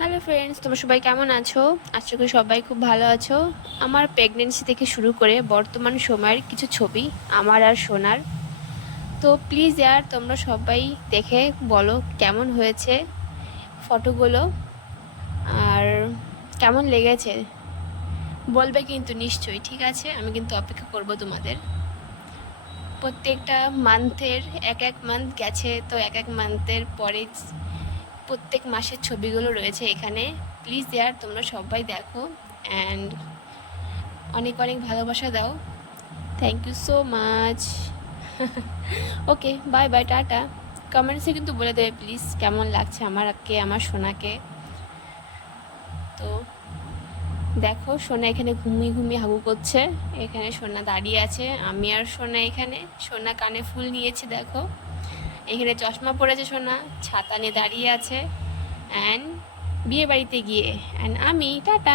Hello friends তোমরা সবাই কেমন আছো? আশা করি সবাই খুব ভালো আছো। আমার প্রেগনেন্সি থেকে শুরু করে বর্তমান সময়ের কিছু ছবি, আমার আর সোনার। তো প্লিজ ইয়ার তোমরা সবাই দেখে বলো কেমন হয়েছে ফটোগুলো আর কেমন লেগেছে। বলবে কিন্তু নিশ্চয়ই, ঠিক আছে? আমি কিন্তু অপেক্ষা করব তোমাদের। প্রত্যেকটা মান্থের এক এক মান্থ গেছে, তো এক এক মান্থের পরে প্রত্যেক মাসের ছবিগুলো রয়েছে এখানে। প্লিজ দেয়ার, তোমরা সবাই দেখো। অ্যান্ড অনেক অনেক ভালোবাসা দাও। Thank you so much okay bye bye tata. কমেন্টসে কিন্তু বলে দেবে প্লিজ কেমন লাগছে আমারকে, আমার সোনাকে। তো দেখো, সোনা এখানে ঘুমিয়ে ঘুমিয়ে হাগু করছে। এখানে সোনা দাঁড়িয়ে আছে, আমি আর সোনা এখানে। সোনা কানে ফুল নিয়েছে, দেখো। এখানে চশমা পরেছে সোনা, ছাতা নিয়ে দাঁড়িয়ে আছে। অ্যান্ড বিয়ে বাড়িতে গিয়ে। অ্যান্ড আমি, টাটা।